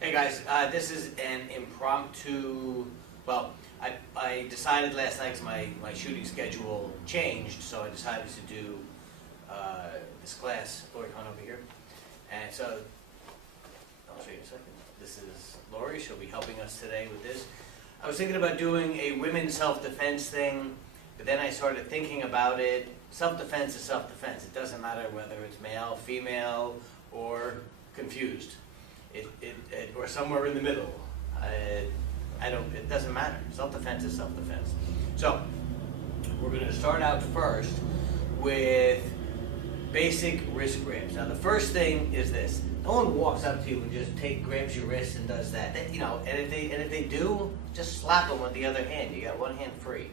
Hey guys, this is an impromptu, well, I decided last night 'cause my shooting schedule changed, so I decided to do this class. Lori, come on over here. And so, I'll show you in a second. This is Lori, she'll be helping us today with this. I was thinking about doing a women's self-defense thing, but then I started thinking about it. Self-defense is self-defense. It doesn't matter whether it's male, female, or confused. Or somewhere in the middle. It doesn't matter. Self-defense is self-defense. So, we're going to start out first with basic wrist grabs. Now, the first thing is this. No one walks up to you and just grabs your wrist and does that. And if they do, just slap them with the other hand. You got one hand free.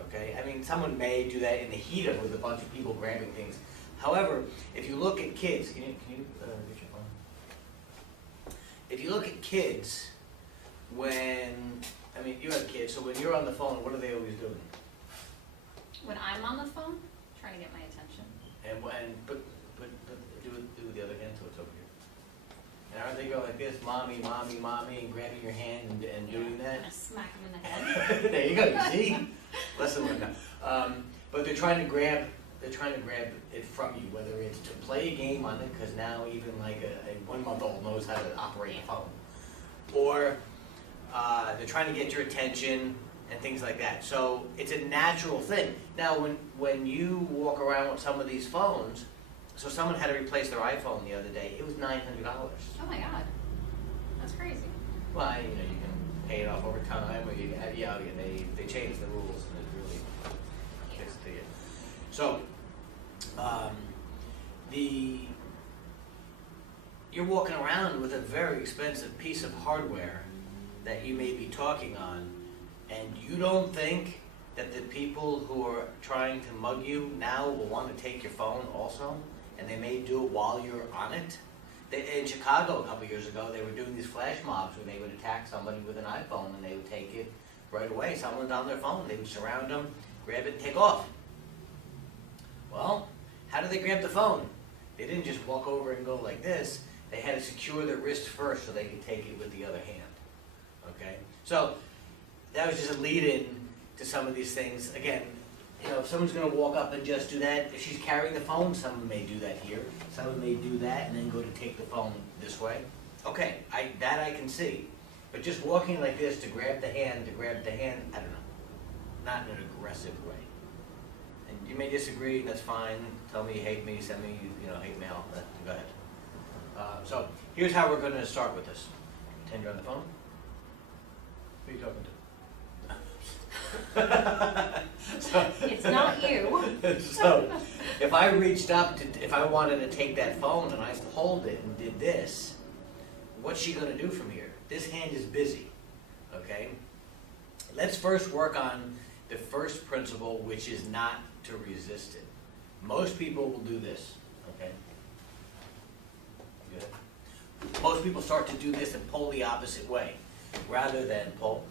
Okay? I mean, someone may do that in the heat of it with a bunch of people grabbing things. However, if you look at kids, can you get your phone? If you look at kids, you have kids, so when you're on the phone, what are they always doing? When I'm on the phone, trying to get my attention. But do it with the other hand so it's over here. And aren't they going like this, mommy, mommy, mommy, and grabbing your hand and doing that? I'm gonna smack them in the head. There you go, you see? Lesson learned now. But they're trying to grab it from you, whether it's to play a game on it, because now even like a 1-month-old knows how to operate a phone, or they're trying to get your attention and things like that. So it's a natural thing. Now, when you walk around with some of these phones, so someone had to replace their iPhone the other day. It was $900. Oh my God, that's crazy. Well, you can pay it off over time, or they changed the rules and it really fixed it to you. So, you're walking around with a very expensive piece of hardware that you may be talking on, and you don't think that the people who are trying to mug you now will want to take your phone also, and they may do it while you're on it. In Chicago a couple years ago, they were doing these flash mobs where they would attack somebody with an iPhone and they would take it right away. Someone's on their phone, they would surround them, grab it, and take off. Well, how did they grab the phone? They didn't just walk over and go like this. They had to secure their wrist first so they could take it with the other hand. Okay? So, that was just a lead-in to some of these things. Again, if someone's going to walk up and just do that, if she's carrying the phone, someone may do that here. Someone may do that and then go to take the phone this way. Okay, that I can see. But just walking like this to grab the hand, I don't know. Not in an aggressive way. And you may disagree, that's fine. Tell me you hate me, send me, hate mail. Go ahead. So here's how we're going to start with this. Pretend you're on the phone. Who are you talking to? It's not you. So if I reached up if I wanted to take that phone and I pulled it and did this, what's she going to do from here? This hand is busy. Okay? Let's first work on the first principle, which is not to resist it. Most people will do this, okay? Good. Most people start to do this and pull the opposite way, rather than pull,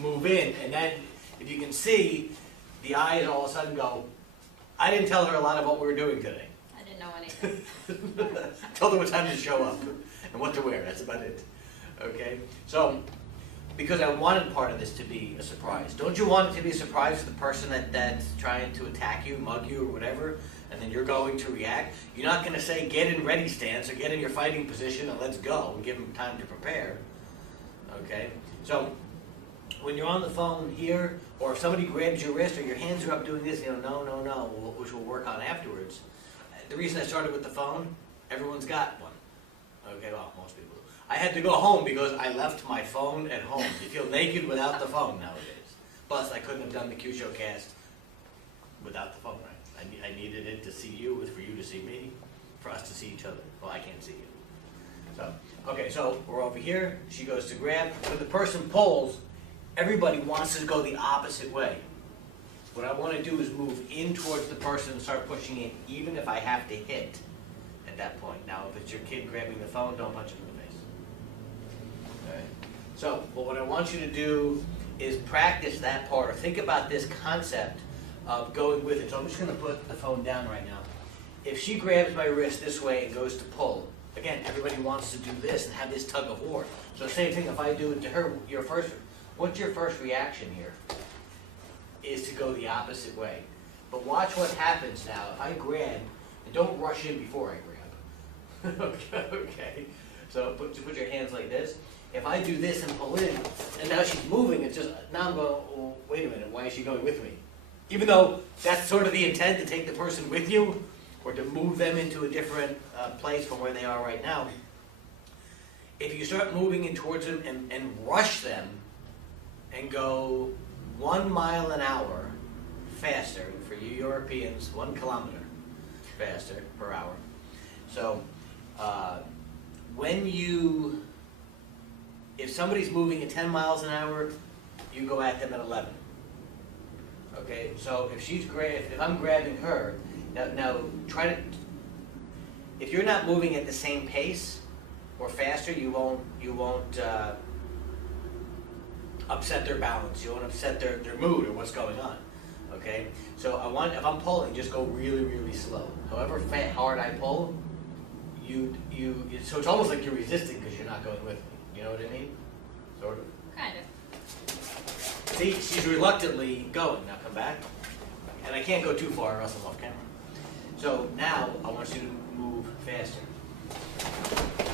move in, and then, if you can see, the eyes all of a sudden go, I didn't tell her a lot of what we were doing today. I didn't know anything. Told her what time to show up and what to wear, that's about it. Okay? So, because I wanted part of this to be a surprise. Don't you want it to be a surprise to the person that's trying to attack you, mug you, or whatever, and then you're going to react? You're not going to say, get in ready stance, or get in your fighting position, and let's go, and give them time to prepare. Okay? So, when you're on the phone here, or if somebody grabs your wrist, or your hands are up doing this, no, which we'll work on afterwards. The reason I started with the phone, everyone's got one. Okay, well, most people. I had to go home because I left my phone at home. You feel naked without the phone nowadays. Plus, I couldn't have done the KYUSHO cast without the phone, right? I needed it to see you, for you to see me, for us to see each other. Well, I can't see you. So, okay, so we're over here. She goes to grab. When the person pulls, everybody wants to go the opposite way. What I want to do is move in towards the person and start pushing in, even if I have to hit at that point. Now, if it's your kid grabbing the phone, don't punch him in the face. Okay? So, what I want you to do is practice that part, or think about this concept of going with it. So I'm just going to put the phone down right now. If she grabs my wrist this way and goes to pull, again, everybody wants to do this and have this tug of war. So same thing, if I do it to her, what's your first reaction here? Is to go the opposite way. But watch what happens now. If I grab, and don't rush in before I grab. Okay. So put your hands like this. If I do this and pull in, and now she's moving, it's just, now I'm going, oh, wait a minute, why is she going with me? Even though that's sort of the intent, to take the person with you, or to move them into a different place from where they are right now. If you start moving in towards them and rush them, and go 1 mile an hour faster, for you Europeans, 1 kilometer faster per hour. So, if somebody's moving at 10 miles an hour, you go at them at 11. Okay, so if I'm grabbing her, now try to, if you're not moving at the same pace or faster, you won't upset their balance, you won't upset their mood or what's going on. Okay, so if I'm pulling, just go really, really slow. However hard I pull, so it's almost like you're resisting because you're not going with me. You know what I mean? Sort of. Kind of. See, she's reluctantly going. Now come back. And I can't go too far or else I'm off camera. So now I want you to move faster.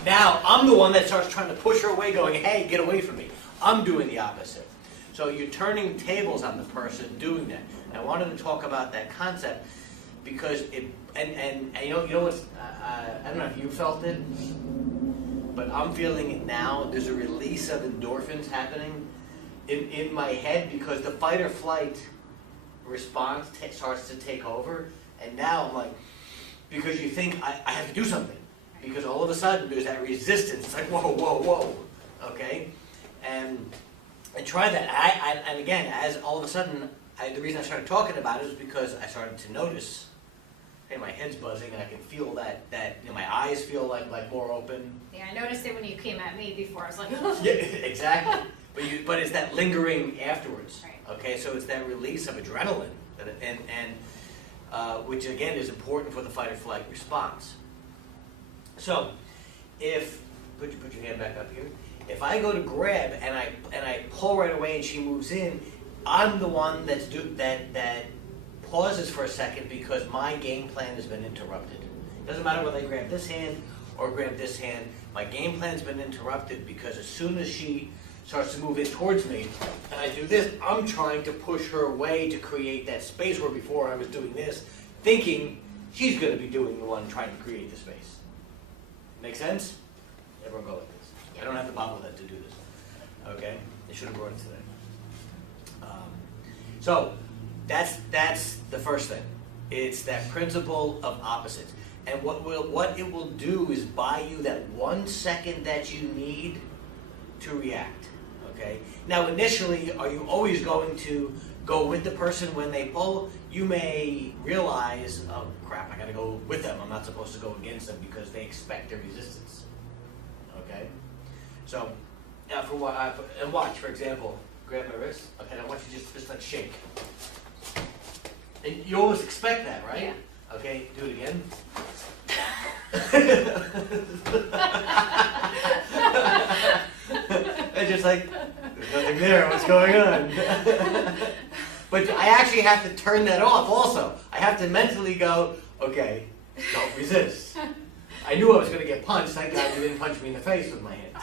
Now I'm the one that starts trying to push her away, going, hey, get away from me. I'm doing the opposite. So you're turning tables on the person doing that. And I wanted to talk about that concept because and you know what's, I don't know if you felt it, but I'm feeling it now. There's a release of endorphins happening in my head because the fight or flight response starts to take over. And now I'm like, because you think I have to do something. Because all of a sudden there's that resistance. It's like, whoa, whoa, whoa. Okay? And try that. And again, as all of a sudden, the reason I started talking about it is because I started to notice, hey, my head's buzzing and I can feel that my eyes feel like more open. Yeah, I noticed it when you came at me before. I was like, Yeah, exactly. But it's that lingering afterwards. Right. Okay, so it's that release of adrenaline, and which again is important for the fight or flight response. So, put your hand back up here. If I go to grab and I pull right away and she moves in, I'm the one that pauses for a second because my game plan has been interrupted. It doesn't matter whether I grab this hand or grab this hand. My game plan's been interrupted because as soon as she starts to move in towards me and I do this, I'm trying to push her away to create that space where before I was doing this, thinking she's going to be doing the one trying to create the space. Make sense? Everyone go like this. I don't have the bottle that to do this. Okay? They should have brought it today. So that's the first thing. It's that principle of opposites. And what it will do is buy you that 1 second that you need to react. Okay? Now initially, are you always going to go with the person when they pull? You may realize, oh crap, I gotta go with them. I'm not supposed to go against them because they expect a resistance. Okay? So, now and watch, for example, grab my wrist. Okay, I want you to just like shake. And you always expect that, right? Yeah. Okay, do it again. And just like, there's nothing there, what's going on? But I actually have to turn that off also. I have to mentally go, okay, don't resist. I knew I was going to get punched. Thank God you didn't punch me in the face with my hands.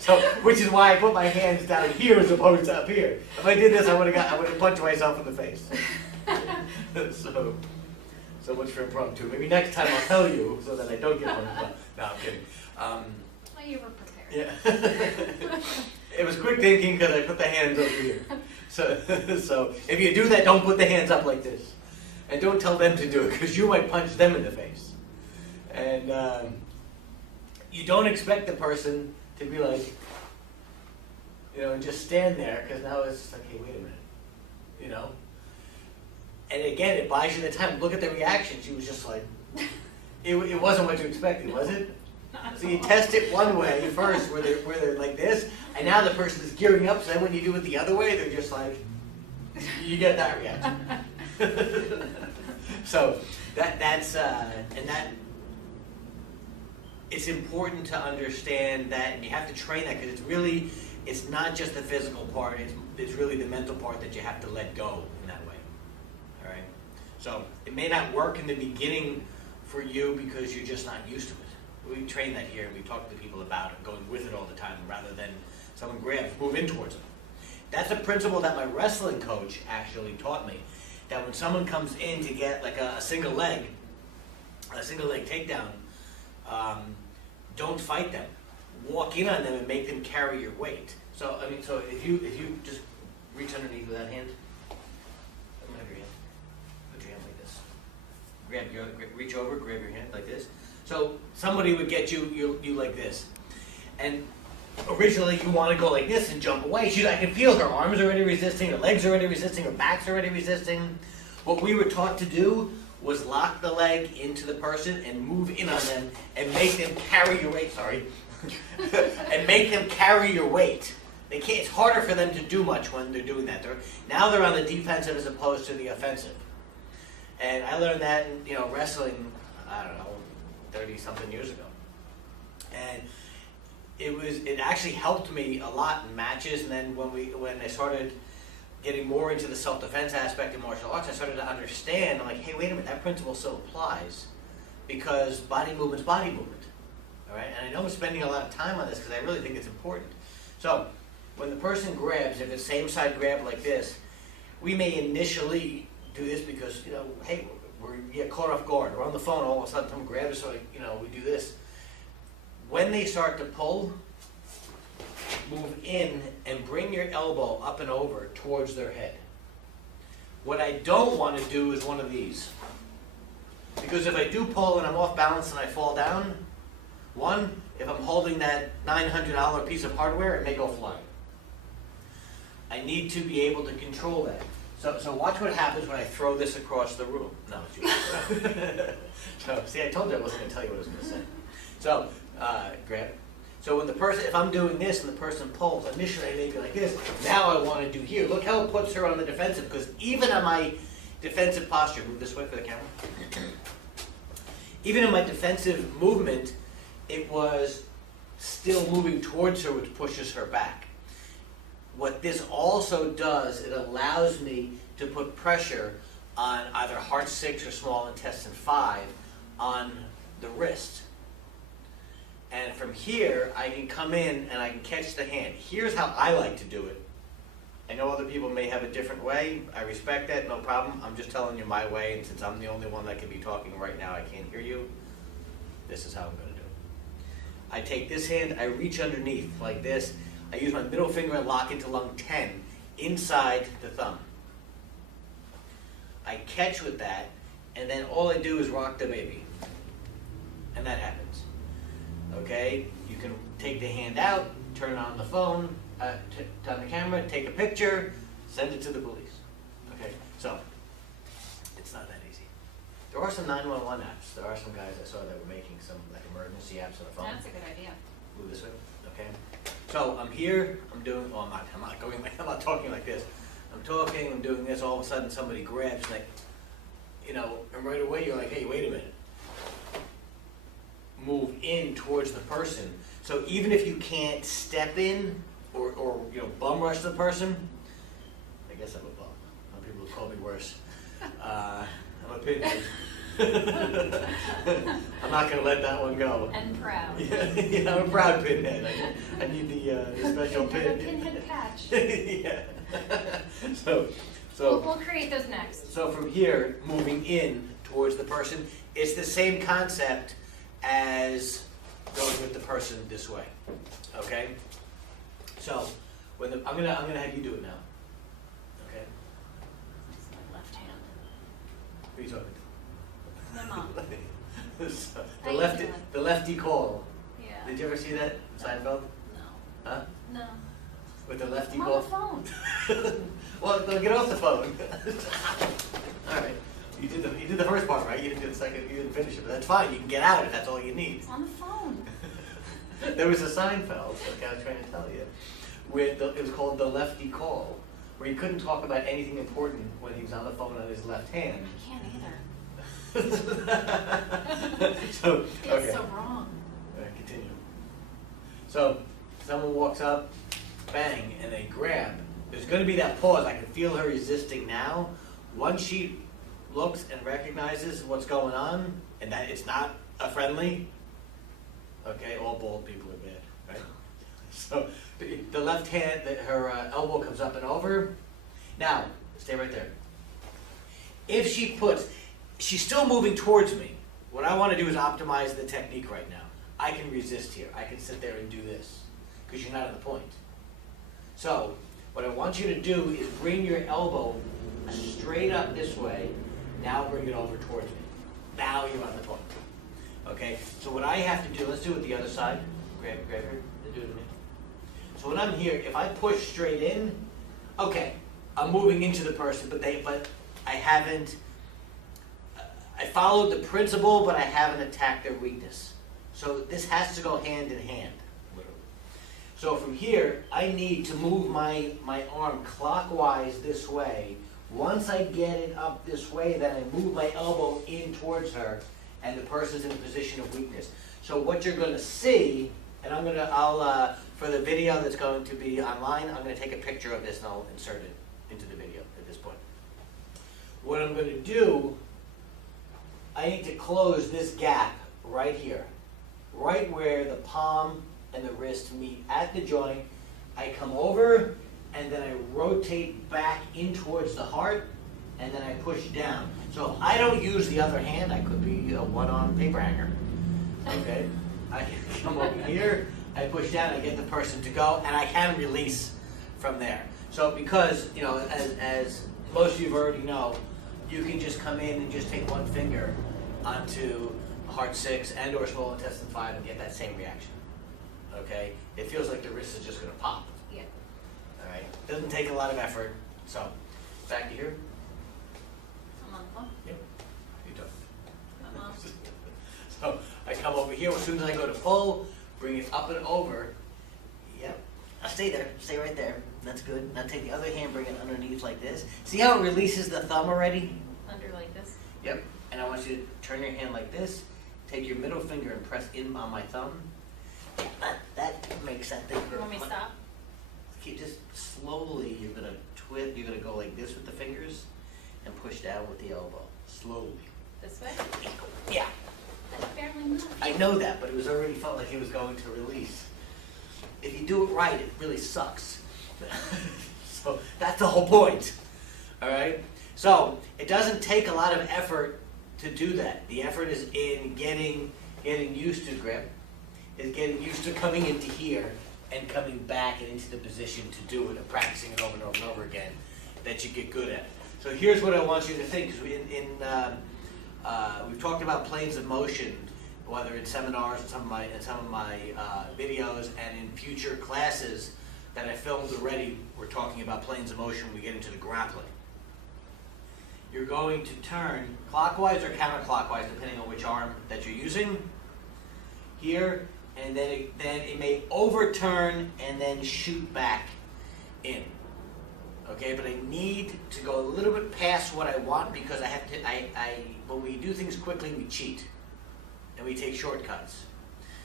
So, which is why I put my hands down here as opposed to up here. If I did this, I would have punched myself in the face. So much for impromptu. Maybe next time I'll tell you so that I don't get punched. No, I'm kidding. well, you were prepared. Yeah. It was quick thinking because I put the hands over here. So if you do that, don't put the hands up like this. And don't tell them to do it because you might punch them in the face. And you don't expect the person to be like, and just stand there because now it's like, hey, wait a minute. And again, it buys you the time. Look at the reaction. She was just like, it wasn't what you expected, was it? So you test it one way first, where they're like this, and now the person is gearing up. So then when you do it the other way, they're just like, you get that reaction. So that's it's important to understand that, and you have to train that, because it's not just the physical part, it's really the mental part that you have to let go in that way. All right? So it may not work in the beginning for you because you're just not used to it. We train that here, and we talk to people about it, going with it all the time, rather than someone grabs, move in towards them. That's a principle that my wrestling coach actually taught me, that when someone comes in to get like a single leg takedown, don't fight them. Walk in on them and make them carry your weight. So if you just reach underneath with that hand, don't have your hand. Put your hand like this. Reach over, grab your hand like this. So somebody would get you like this, and originally you want to go like this and jump away. I can feel her arms are already resisting, her legs are already resisting, her back's already resisting. What we were taught to do was lock the leg into the person and move in on them and make them carry your weight, and make them carry your weight. It's harder for them to do much when they're doing that. Now they're on the defensive as opposed to the offensive. And I learned that in wrestling, I don't know, 30-something years ago. And it actually helped me a lot in matches, and then when I started getting more into the self-defense aspect of martial arts, I started to understand, I'm like, hey, wait a minute, that principle still applies, because body movement's body movement, all right? And I know I'm spending a lot of time on this because I really think it's important. So when the person grabs, if it's same side grab like this, we may initially do this because, hey, we get caught off guard. We're on the phone, all of a sudden someone grabs us, so we do this. When they start to pull, move in and bring your elbow up and over towards their head. What I don't want to do is one of these. Because if I do pull and I'm off balance and I fall down, if I'm holding that $900 piece of hardware, it may go flying. I need to be able to control that. So watch what happens when I throw this across the room. No, so see, I told you I wasn't going to tell you what I was going to say. So grab it. So when if I'm doing this and the person pulls, initially I may be like this. Now I want to do here. Look how it puts her on the defensive, because even on my defensive posture, move this way for the camera. Even in my defensive movement, it was still moving towards her, which pushes her back. What this also does, it allows me to put pressure on either heart 6 or small intestine 5 on the wrist. And from here, I can come in and I can catch the hand. Here's how I like to do it. I know other people may have a different way. I respect that, no problem. I'm just telling you my way, and since I'm the only one that can be talking right now, I can't hear you. This is how I'm going to do it. I take this hand, I reach underneath like this. I use my middle finger and lock into lung 10 inside the thumb. I catch with that, and then all I do is rock the baby. And that happens. Okay, you can take the hand out, turn on the phone, on the camera, take a picture, send it to the police. Okay, so it's not that easy. There are some 911 apps. There are some guys I saw that were making some like emergency apps on the phone. That's a good idea. Move this way. Okay. So I'm here. I'm doing. Well, I'm not going. I'm not talking like this. I'm talking. I'm doing this. All of a sudden, somebody grabs, like, and right away you're like, hey, wait a minute. Move in towards the person. So even if you can't step in or bum rush the person, I guess I'm a bum. Some people call me worse. I'm a pinhead. I'm not going to let that one go. And proud. Yeah, I'm a proud pinhead. I need the special You pin. have a pinhead patch. Yeah. So We'll create those next. So from here, moving in towards the person, it's the same concept as going with the person this way. Okay? So I'm gonna have you do it now. Okay? It's my left hand. Who are you talking My mom. to? So, How you doing? the lefty call. Yeah. Did you ever see that, Seinfeld? No. Huh? No. With the lefty I'm call? on the phone. Well, then get off the phone. All right. You did the first part, right? You didn't do the second. You didn't finish it, but that's fine. You can get out if that's all you need. It's on the phone. There was a Seinfeld, okay, I was trying to tell you, it was called The Lefty Call, where he couldn't talk about anything important when he was on the phone on his left hand. I can't either. So, It's okay. so wrong. Okay. So someone walks up, bang, and they grab. There's gonna be that pause. I can feel her resisting now. Once she looks and recognizes what's going on, and that it's not a friendly, okay, all bald people are bad, right? So the left hand, her elbow comes up and over. Now, stay right there. If she puts, she's still moving towards me. What I want to do is optimize the technique right now. I can resist here. I can sit there and do this because you're not at the point. So what I want you to do is bring your elbow straight up this way. Now bring it over towards me. Now you're on the point. Okay? So what I have to do, let's do it the other side. Grab her, do it to me. So when I'm here, if I push straight in, okay, I'm moving into the person, but I haven't, I followed the principle, but I haven't attacked their weakness. So this has to go hand in hand, literally. So from here, I need to move my arm clockwise this way. Once I get it up this way, then I move my elbow in towards her, and the person's in a position of weakness. So what you're gonna see, and I'll for the video that's going to be online, I'm gonna take a picture of this and I'll insert it into the video at this point. What I'm gonna do, I need to close this gap right here, right where the palm and the wrist meet at the joint. I come over, and then I rotate back in towards the heart, and then I push down. So I don't use the other hand. I could be a one-arm paper hanger. Okay? I come over here, I push down, I get the person to go, and I can release from there. So because, you know, as most of you already know, you can just come in and just take one finger onto heart 6 and or small intestine 5 and get that same reaction. Okay? It feels like the wrist is just gonna pop. Yeah. All right? Doesn't take a lot of effort. So, back to here. I'm on the phone. Yep. You don't. I'm on. So I come over here. As soon as I go to pull, bring it up and over. Yep. I'll stay there. Stay right there. That's good. Now take the other hand, bring it underneath like this. See how it releases the thumb already? Under like this. Yep. And I want you to turn your hand like this. Take your middle finger and press in on my thumb. That makes that thing. You want me to stop? Keep just slowly. You're gonna twist. You're gonna go like this with the fingers, and push down with the elbow. Slowly. This way? Yeah. That's barely moved. I know that, but it was already felt like it was going to release. If you do it right, it really sucks. So that's the whole point. All right. So it doesn't take a lot of effort to do that. The effort is in getting used to grip, is getting used to coming into here and coming back and into the position to do it and practicing it over and over and over again, that you get good at it. So here's what I want you to think. We've talked about planes of motion, whether in seminars and some of my videos and in future classes that I filmed already. We're talking about planes of motion when we get into the grappling. You're going to turn clockwise or counterclockwise, depending on which arm that you're using. Here, and then it may overturn and then shoot back in. Okay, but I need to go a little bit past what I want because I have to. When we do things quickly, we cheat and we take shortcuts.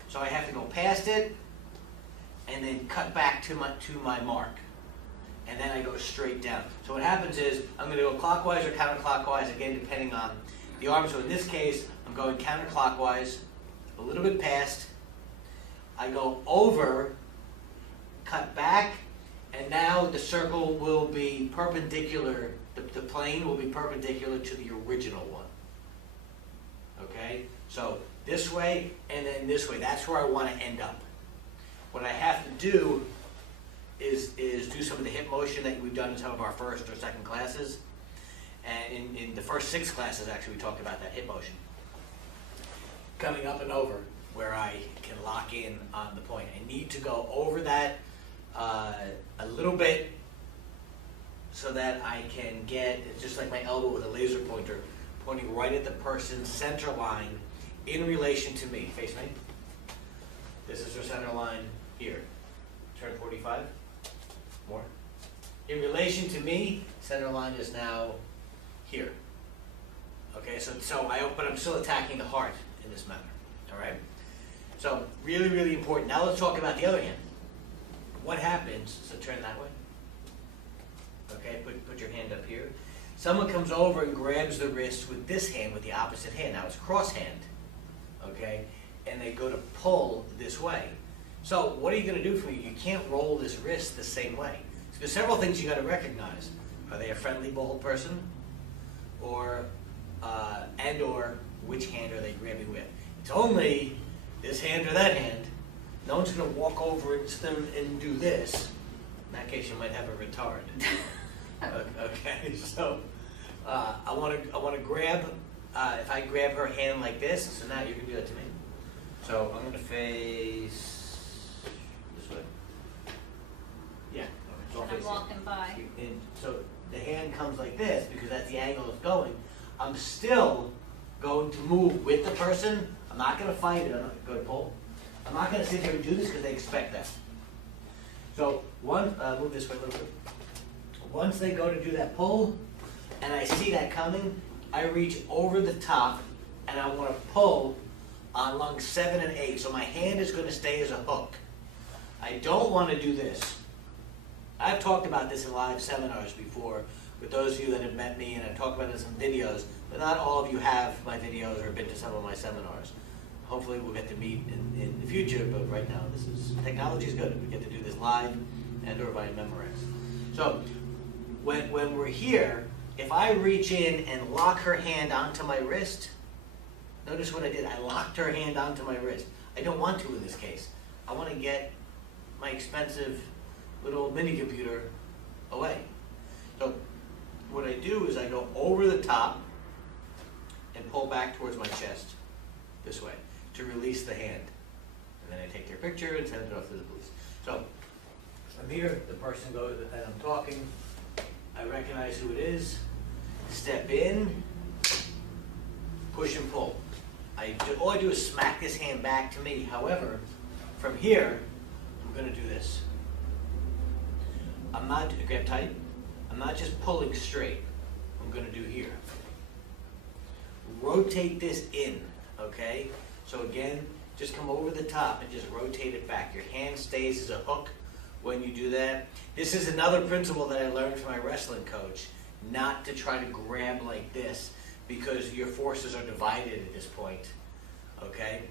So I have to go past it and then cut back to my mark, and then I go straight down. So what happens is I'm going to go clockwise or counterclockwise again, depending on the arm. So in this case, I'm going counterclockwise, a little bit past. I go over, cut back. And now the circle will be perpendicular, the plane will be perpendicular to the original one. Okay? So this way and then this way. That's where I want to end up. What I have to do is do some of the hip motion that we've done in some of our first or second classes. And in the first 6 classes, actually, we talked about that hip motion. Coming up and over, where I can lock in on the point. I need to go over that a little bit so that I can get, it's just like my elbow with a laser pointer, pointing right at the person's center line in relation to me. Face me. This is her center line here. Turn 45. More. In relation to me, center line is now here. Okay, but I'm still attacking the heart in this manner. All right? So really, really important. Now let's talk about the other hand. What happens, so turn that way. Okay, put your hand up here. Someone comes over and grabs the wrist with this hand, with the opposite hand. Now it's cross hand, okay? And they go to pull this way. So what are you going to do for me? You can't roll this wrist the same way. So there's several things you got to recognize. Are they a friendly, bold person? Or, or which hand are they grabbing with? It's only this hand or that hand. No one's going to walk over and do this. In that case, you might have a retard. Okay, so I want to grab. If I grab her hand like this, so now you can do that to me. So I'm going to face this way. Yeah. Okay, so I'll And I'm face walking by. And so the hand comes like this because that's the angle it's going. I'm still going to move with the person. I'm not going to fight it. I'm not going to pull. I'm not going to sit here and do this because they expect that. So move this way a little bit. Once they go to do that pull, and I see that coming, I reach over the top, and I want to pull on lungs 7 and 8. So my hand is going to stay as a hook. I don't want to do this. I've talked about this in live seminars before with those of you that have met me, and I've talked about this in videos, but not all of you have my videos or been to some of my seminars. Hopefully we'll get to meet in the future, but right now technology is good. We get to do this live and or by Memorex. So when we're here, if I reach in and lock her hand onto my wrist, notice what I did. I locked her hand onto my wrist. I don't want to in this case. I want to get my expensive little mini computer away. So what I do is I go over the top and pull back towards my chest this way to release the hand. And then I take their picture and send it off to the police. So I'm here, the person goes, and I'm talking. I recognize who it is, step in, push and pull. All I do is smack this hand back to me. However, from here, I'm going to do this. I'm not, grab tight, I'm not just pulling straight. I'm going to do here. Rotate this in, okay? So again, just come over the top and just rotate it back. Your hand stays as a hook when you do that. This is another principle that I learned from my wrestling coach, not to try to grab like this because your forces are divided at this point, okay?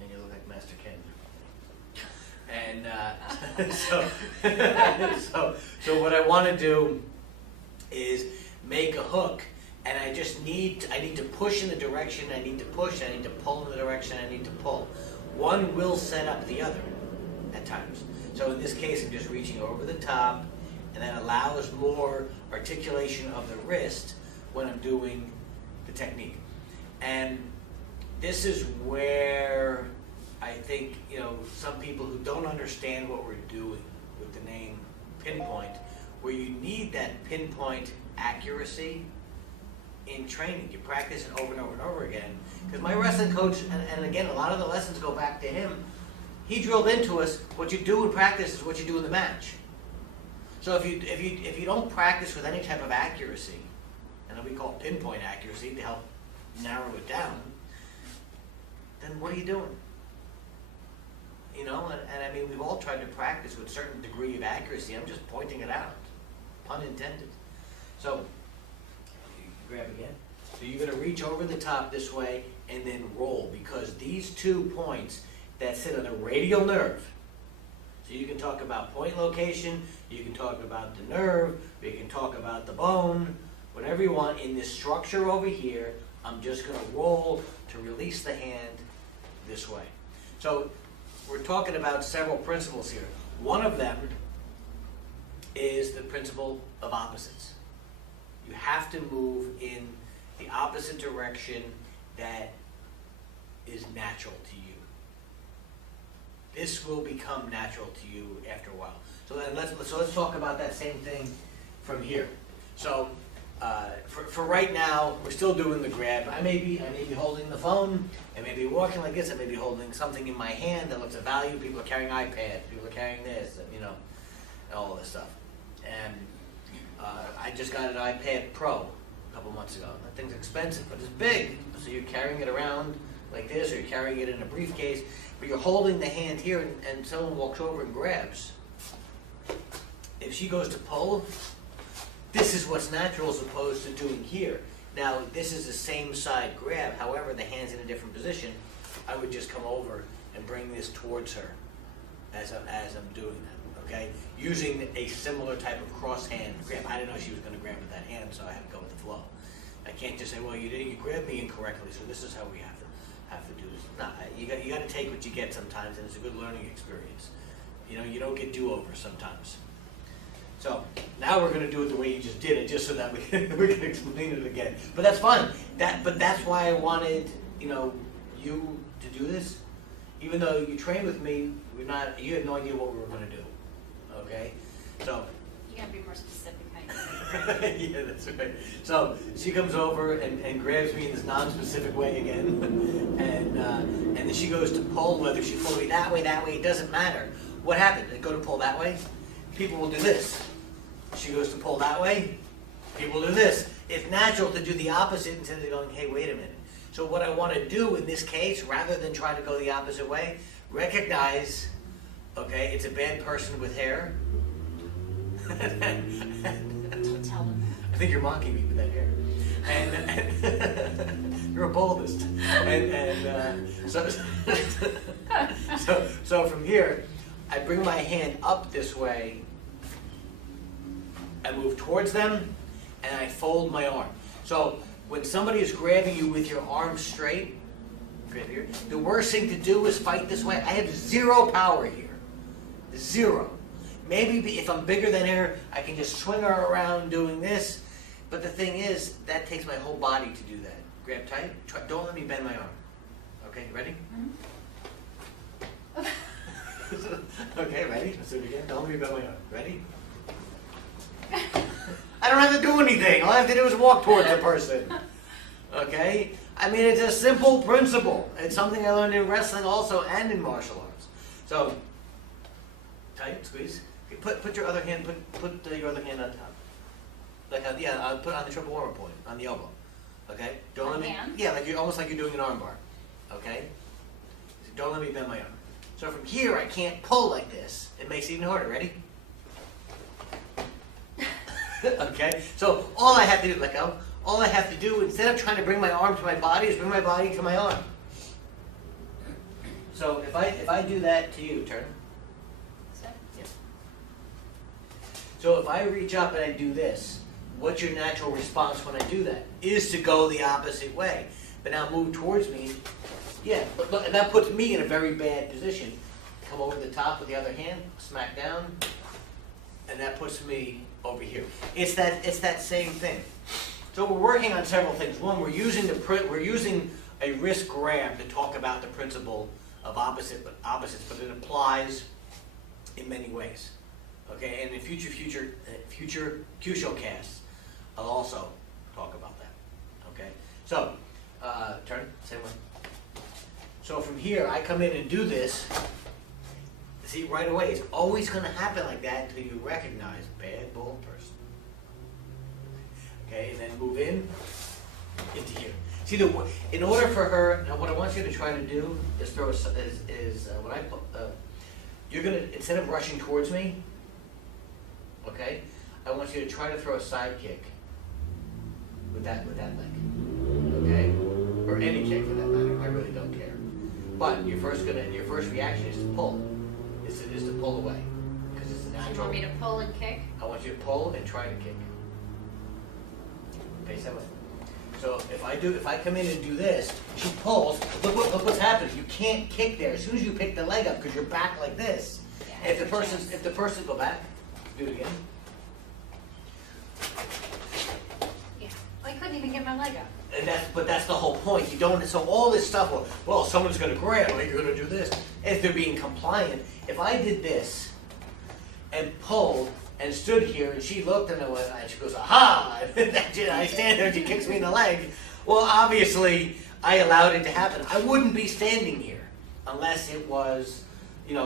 And you look like Master Ken. And so what I want to do is make a hook, and I need to push in the direction, I need to push, I need to pull in the direction, I need to pull. One will set up the other at times. So in this case, I'm just reaching over the top, and that allows more articulation of the wrist when I'm doing the technique. And this is where I think, some people who don't understand what we're doing with the name PinPoint, where you need that pinpoint accuracy in training. You practice it over and over and over again. Because my wrestling coach, and again, a lot of the lessons go back to him, he drilled into us, what you do in practice is what you do in the match. So if you don't practice with any type of accuracy, and we call pinpoint accuracy to help narrow it down, then what are you doing? And I mean, we've all tried to practice with a certain degree of accuracy. I'm just pointing it out, pun intended. So, you grab again. So you're going to reach over the top this way and then roll, because these 2 points that sit on the radial nerve. So you can talk about point location, you can talk about the nerve, you can talk about the bone, whatever you want. In this structure over here, I'm just going to roll to release the hand this way. So we're talking about several principles here. One of them is the principle of opposites. You have to move in the opposite direction that is natural to you. This will become natural to you after a while. So let's talk about that same thing from here. So for right now, we're still doing the grab. I may be holding the phone, I may be walking like this, I may be holding something in my hand that looks of value. People are carrying iPads, people are carrying this, and all this stuff. And I just got an iPad Pro a couple months ago. That thing's expensive, but it's big, so you're carrying it around like this, or you're carrying it in a briefcase, but you're holding the hand here and someone walks over and grabs. If she goes to pull, this is what's natural as opposed to doing here. Now, this is the same side grab, however, the hand's in a different position. I would just come over and bring this towards her as I'm doing that, okay? Using a similar type of cross hand grab. I didn't know she was gonna grab with that hand, so I had to go with the flow. I can't just say, well, you grabbed me incorrectly, so this is how we have to do this. No, you got to take what you get sometimes, and it's a good learning experience. You know, you don't get do-overs sometimes. So now we're going to do it the way you just did it, just so that we can explain it again. But that's fine. But that's why I wanted, you know, you to do this. Even though you trained with me, you had no idea what we were going to do. Okay, so. You gotta be more specific. Yeah, that's right. So she comes over and grabs me in this non-specific way again, and then she goes to pull. Whether she pulls me that way, it doesn't matter. What happened? I go to pull that way. People will do this. She goes to pull that way. People do this. It's natural to do the opposite instead of going, hey, wait a minute. So what I want to do in this case, rather than try to go the opposite way, recognize, okay, it's a bad person with hair. Don't tell them I think you're mocking me with that hair. And you're a boldest. So from here, I bring my hand up this way, I move towards them, and I fold my arm. So when somebody is grabbing you with your arm straight, grab here, the worst thing to do is fight this way. I have zero power here. Zero. Maybe if I'm bigger than her, I can just swing her around doing this. But the thing is, that takes my whole body to do that. Grab tight. Don't let me bend my arm. Okay, ready? Mm-hmm. Okay, ready? Let's do it again. Don't let me bend my arm. Ready? I don't have to do anything. All I have to do is walk towards the person. Okay? I mean, it's a simple principle. It's something I learned in wrestling also and in martial arts. So, tight, squeeze. Put your other hand, put your other hand on top. Like, I'll put it on the triple warmer point, on the elbow. Okay? Don't let me. Hand? Yeah, like you're almost like you're doing an arm bar. Okay? So don't let me bend my arm. So from here, I can't pull like this. It makes it even harder. Ready? Okay? So all I have to do, let go. All I have to do, instead of trying to bring my arm to my body, is bring my body to my arm. So if I do that to you, turn. Yeah. So if I reach up and I do this, what's your natural response when I do that? Is to go the opposite way. But now move towards me. Yeah, but look, and that puts me in a very bad position. Come over the top with the other hand, smack down, and that puts me over here. It's that same thing. So we're working on several things. One, we're using a wrist grab to talk about the principle of opposites, but it applies in many ways. Okay, and in future KYUSHO casts, I'll also talk about that. Okay, so turn same way. So from here, I come in and do this. See, right away, it's always going to happen like that until you recognize bad bull person. Okay, and then move into here. See, in order for her, now what I want you to try to do is throw when I put, you're gonna, instead of rushing towards me, okay, I want you to try to throw a side kick with that leg, okay, or any kick for that matter. I really don't care. But your first reaction is to pull. Is to pull away because it's natural. You want me to pull and kick? I want you to pull and try to kick. Face that way. So if I come in and do this, she pulls. Look what's happening. You can't kick there. As soon as you pick the leg up, because you're back like this. Yeah, If the person go back, do it again. Yeah. I couldn't even get my leg up. And that's the whole point. You don't. So all this stuff. Well, someone's going to grab. Or you're going to do this. If they're being compliant. If I did this and pulled and stood here and she looked and she goes, aha! I stand there and she kicks me in the leg. Well, obviously I allowed it to happen. I wouldn't be standing here unless it was,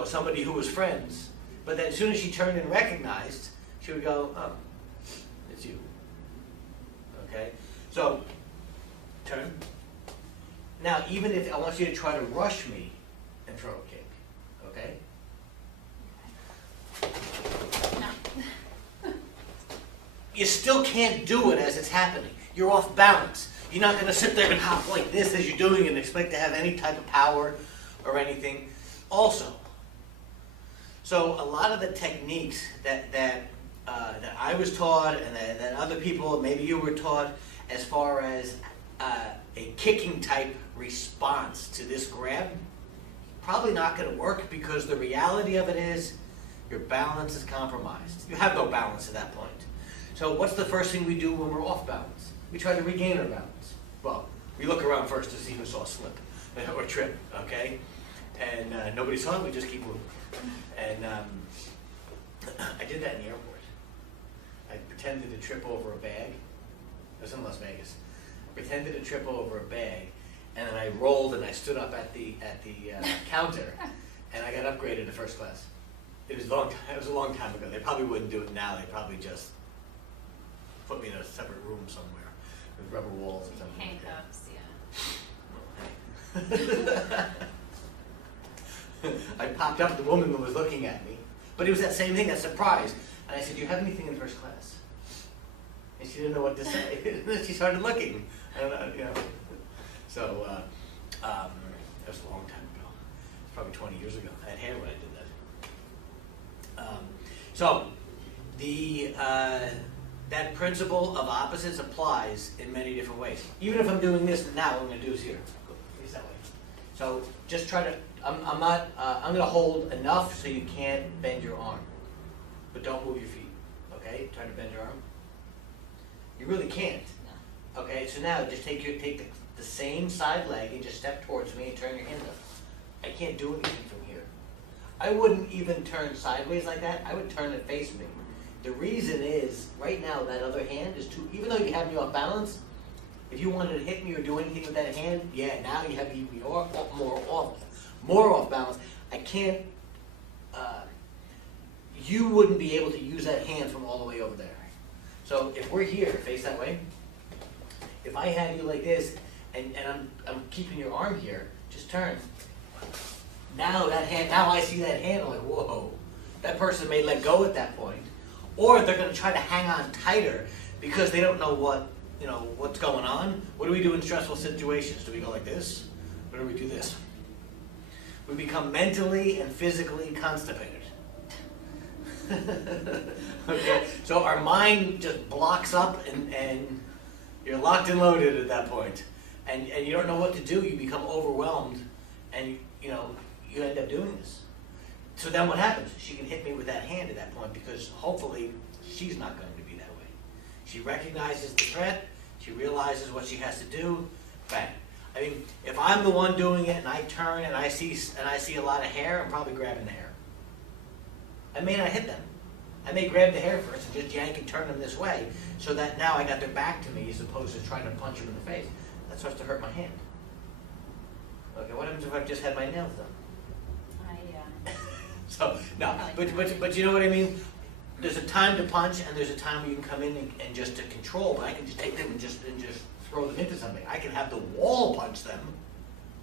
somebody who was friends. But then as soon as she turned and recognized, she would go, oh, it's you. Okay? So, turn. Now, even if I want you to try to rush me and throw a kick, okay? No. You still can't do it as it's happening. You're off balance. You're not going to sit there and hop like this as you're doing it and expect to have any type of power or anything. Also, so a lot of the techniques that I was taught and that other people, maybe you were taught, as far as a kicking type response to this grab, probably not going to work, because the reality of it is your balance is compromised. You have no balance at that point. So what's the first thing we do when we're off balance? We try to regain our balance. Well, we look around first to see who saw slip or trip, okay? And nobody saw it, we just keep moving. And I did that in the airport. I pretended to trip over a bag. It was in Las Vegas. I pretended to trip over a bag, and then I rolled and I stood up at the counter, and I got upgraded to first class. It was a long time ago. They probably wouldn't do it now. They'd probably just put me in a separate room somewhere with rubber walls or something. Handcuffs, yeah. I popped up, the woman was looking at me, but it was that same thing, that surprise. And I said, "Do you have anything in first class?" And she didn't know what to say. And then she started looking. And, you know. So that was a long time ago. It's probably 20 years ago. I had hair when I did that. So that principle of opposites applies in many different ways. Even if I'm doing this now, what I'm going to do is here. Face that way. So just try to. I'm going to hold enough so you can't bend your arm, but don't move your feet. Okay? Try to bend your arm. You really can't. No. Okay? So now just take the same side leg and just step towards me and turn your hand up. I can't do anything from here. I wouldn't even turn sideways like that. I would turn and face me. The reason is, right now, that other hand is too, even though you have me off balance, if you wanted to hit me or do anything with that hand, yeah, now you have me more off balance. I can't, you wouldn't be able to use that hand from all the way over there. So if we're here, face that way, if I had you like this, and I'm keeping your arm here, just turn. Now I see that hand, I'm like, whoa. That person may let go at that point, or they're gonna try to hang on tighter because they don't know what's going on. What do we do in stressful situations? Do we go like this, or do we do this? We become mentally and physically constipated. Okay, so our mind just blocks up, and you're locked and loaded at that point, and you don't know what to do. You become overwhelmed, and you end up doing this. So then what happens? She can hit me with that hand at that point, because hopefully she's not going to be that way. She recognizes the threat. She realizes what she has to do. Bang. I mean, if I'm the one doing it and I turn and I see a lot of hair, I'm probably grabbing the hair. I may not hit them. I may grab the hair first and just yank and turn them this way, so that now I got their back to me as opposed to trying to punch them in the face. That starts to hurt my hand. Okay, what happens if I've just had my nails done? So no, but you know what I mean? There's a time to punch, and there's a time where you can come in and just to control, but I can just take them and just throw them into something. I can have the wall punch them,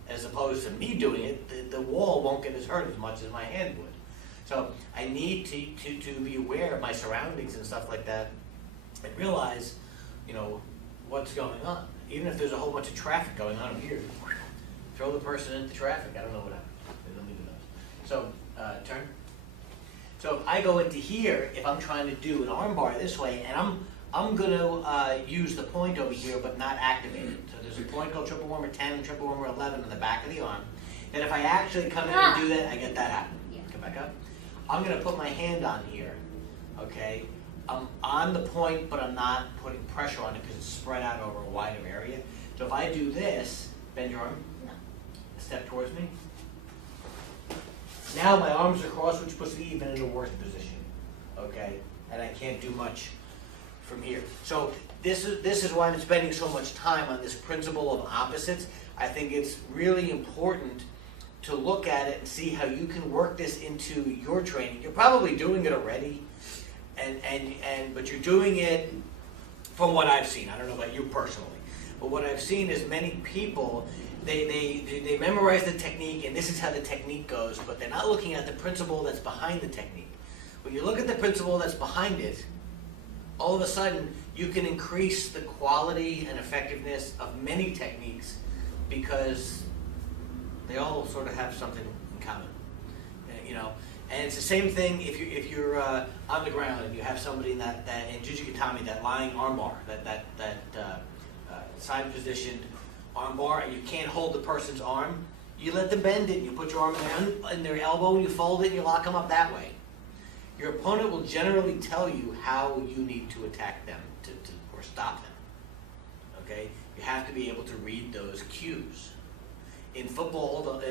as opposed to me doing it. The wall won't get as hurt as much as my hand would. So I need to be aware of my surroundings and stuff like that, and realize, what's going on. Even if there's a whole bunch of traffic going on over here, throw the person into traffic. I don't know what happened. They don't even know. So turn. So if I go into here, if I'm trying to do an arm bar this way, and I'm going to use the point over here, but not activate it. So there's a point called triple warmer 10 and triple warmer 11 on the back of the arm. And if I actually come in and do that, I get that happen. Yeah. Come back up. I'm going to put my hand on here, okay? I'm on the point, but I'm not putting pressure on it because it's spread out over a wider area. So if I do this, bend your arm, step towards me. Now my arms are crossed, which puts me even in a worse position, okay? And I can't do much from here. So this is why I'm spending so much time on this principle of opposites. I think it's really important to look at it and see how you can work this into your training. You're probably doing it already, but you're doing it from what I've seen. I don't know about you personally, but what I've seen is many people they memorize the technique, and this is how the technique goes, but they're not looking at the principle that's behind the technique. When you look at the principle that's behind it, all of a sudden you can increase the quality and effectiveness of many techniques because they all sort of have something in common, you know. And it's the same thing if you're on the ground and you have somebody in that in Jujikatami, that lying armbar, that side positioned armbar, and you can't hold the person's arm, you let them bend it. You put your arm in their elbow, and you fold it, and you lock them up that way. Your opponent will generally tell you how you need to attack them or stop them. Okay, you have to be able to read those cues. In football,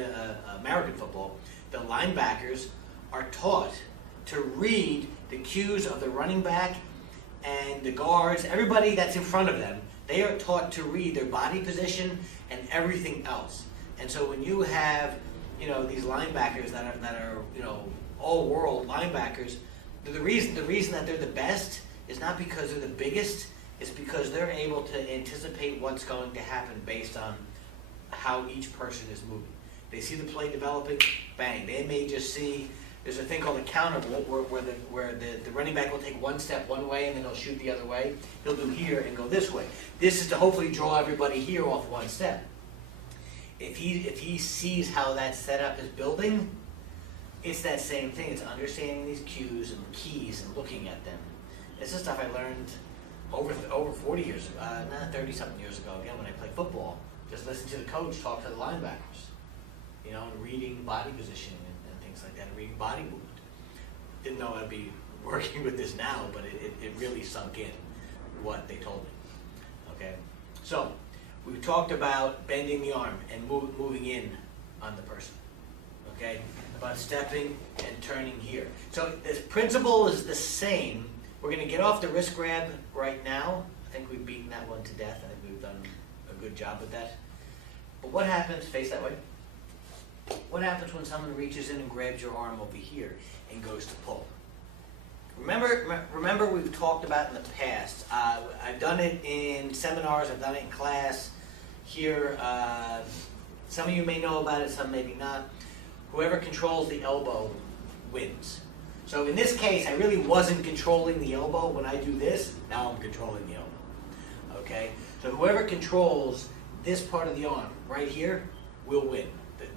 American football, the linebackers are taught to read the cues of the running back and the guards, everybody that's in front of them. They are taught to read their body position and everything else. And so when you have, you know, these linebackers that are you know, all world linebackers, the reason that they're the best is not because they're the biggest, it's because they're able to anticipate what's going to happen based on how each person is moving. They see the play developing, bang. They may just see, there's a thing called a counter where the running back will take one step one way and then he'll shoot the other way. He'll do here and go this way. This is to hopefully draw everybody here off one step. If he sees how that setup is building, it's that same thing. It's understanding these cues and keys and looking at them. This is stuff I learned over 40 years ago, 30-something years ago, again, when I played football. Just listen to the coach talk to the linebackers, you know, and reading body positioning and things like that, and reading body movement. Didn't know I'd be working with this now, but it really sunk in what they told me. Okay, so we talked about bending the arm and moving in on the person. Okay, about stepping and turning here. So this principle is the same. We're going to get off the wrist grab right now. I think we've beaten that one to death. I think we've done a good job with that. But what happens, face that way, what happens when someone reaches in and grabs your arm over here and goes to pull? Remember we've talked about in the past, I've done it in seminars, I've done it in class here. Some of you may know about it, some maybe not. Whoever controls the elbow wins. So in this case, I really wasn't controlling the elbow. When I do this, now I'm controlling the elbow. Okay? So whoever controls this part of the arm right here will win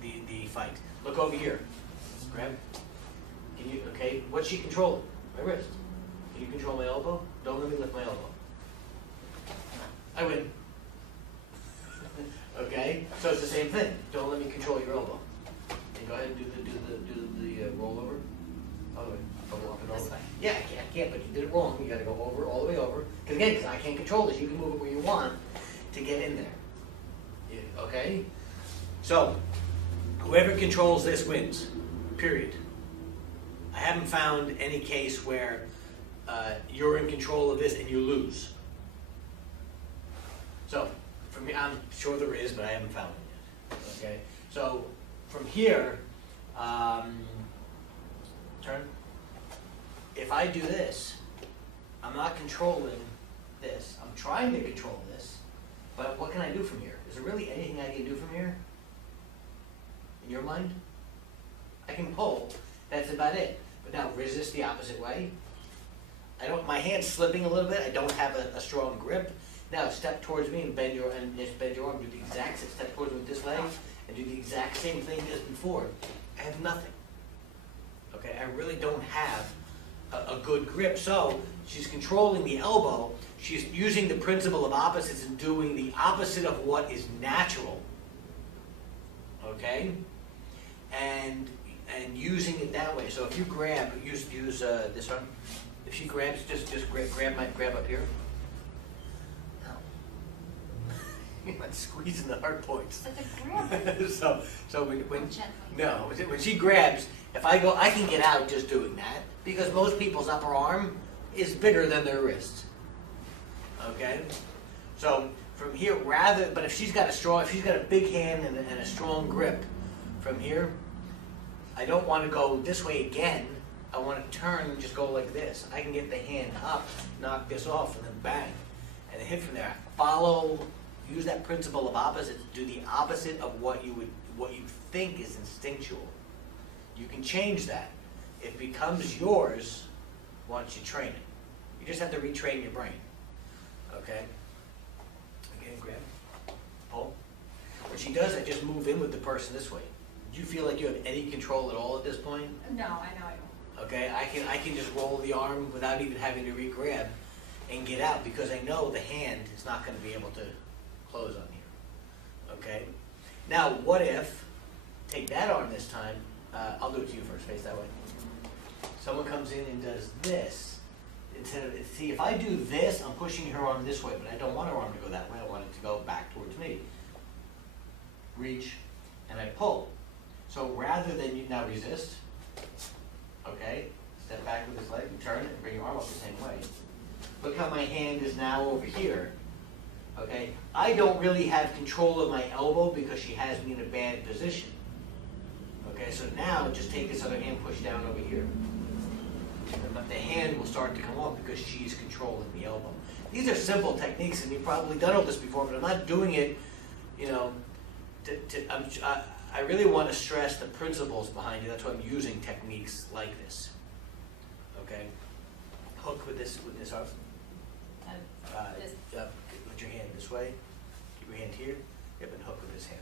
the fight. Look over here. Grab. Can you, okay, what's she controlling? My wrist. Can you control my elbow? Don't let me lift my elbow. I win. Okay? So it's the same thing. Don't let me control your elbow. And go ahead and do the rollover. Other way. Go up and over. Yeah, I can't, but you did it wrong. You got to go over, all the way over. Because again, I can't control this. You can move it where you want to get in there. Okay? So, whoever controls this wins. Period. I haven't found any case where you're in control of this and you lose. So, from here, I'm sure there is, but I haven't found it yet. Okay? So, from here, turn. If I do this, I'm not controlling this. I'm trying to control this, but what can I do from here? Is there really anything I can do from here? In your mind? I can pull. That's about it. But now resist the opposite way. My hand's slipping a little bit. I don't have a strong grip. Now step towards me and bend your arm. Do the exact same. Step towards me with this leg and do the exact same thing as before. I have nothing. Okay, I really don't have a good grip. So she's controlling the elbow. She's using the principle of opposites and doing the opposite of what is natural. Okay, and using it that way. So if you grab, use this arm. If she grabs, just grab up here. No. You're not squeezing the hard points. But the grab. so when she grabs, if I go, I can get out just doing that because most people's upper arm is bigger than their wrist. Okay, so from here, but if she's got a big hand and a strong grip, from here, I don't want to go this way again. I want to turn and just go like this. I can get the hand up, knock this off, and then bang, and hit from there. Follow use that principle of opposites, do the opposite of what you think is instinctual. You can change that. It becomes yours once you train it. You just have to retrain your brain. Okay? Again, grab, pull. When she does it, just move in with the person this way. Do you feel like you have any control at all at this point? No, I know I don't. Okay, I can just roll the arm without even having to re-grab and get out because I know the hand is not going to be able to close on here. Okay? Now, what if, take that arm this time, I'll do it to you first, face that way. Someone comes in and does this. Instead of, see, if I do this, I'm pushing her arm this way, but I don't want her arm to go that way. I want it to go back towards me. Reach, and I pull. So rather than you now resist, okay, step back with this leg, and turn it, and bring your arm up the same way. Look how my hand is now over here. Okay, I don't really have control of my elbow because she has me in a bad position. Okay, so now just take this other hand, push down over here. But the hand will start to come off because she's controlling the elbow. These are simple techniques, and you've probably done all this before, but I'm not doing it, you know, I really want to stress the principles behind it. That's why I'm using techniques like this. Okay? Hook with this arm. Put your hand this way. Keep your hand here. Yep, and hook with this hand.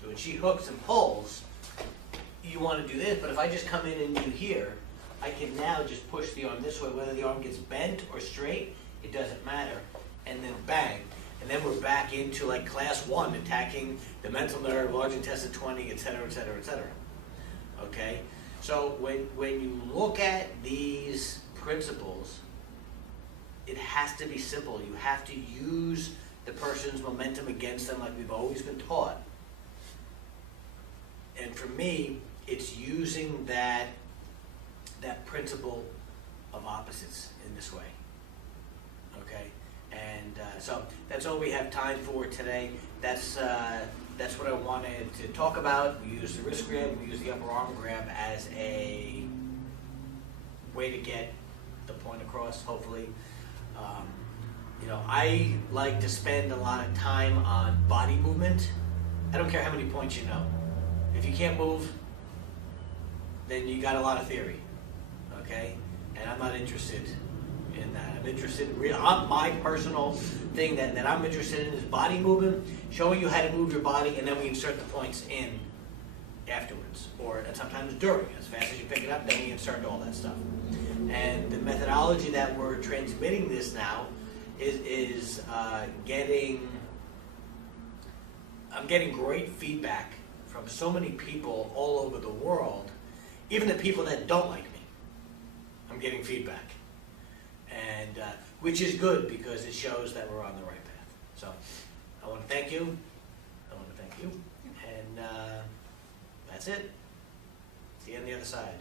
So when she hooks and pulls, you want to do this, but if I just come in and do here, I can now just push the arm this way. Whether the arm gets bent or straight, it doesn't matter. And then bang. And then we're back into like class 1, attacking the mental nerve, large intestine 20, et cetera, et cetera, et cetera. Okay? So when you look at these principles, it has to be simple. You have to use the person's momentum against them like we've always been taught. And for me, it's using that principle of opposites in this way. Okay? And so that's all we have time for today. That's what I wanted to talk about. We use the wrist grab, we use the upper arm grab as a way to get the point across, hopefully. You know, I like to spend a lot of time on body movement. I don't care how many points you know. If you can't move, then you got a lot of theory, okay? And I'm not interested in that. I'm interested in my personal thing that I'm interested in is body movement, showing you how to move your body, and then we insert the points in afterwards, or sometimes during. As fast as you pick it up, then we insert all that stuff. And the methodology that we're transmitting this now is I'm getting great feedback from so many people all over the world, even the people that don't like me. I'm getting feedback. And which is good because it shows that we're on the right path. So I want to thank you. And that's it. See you on the other side.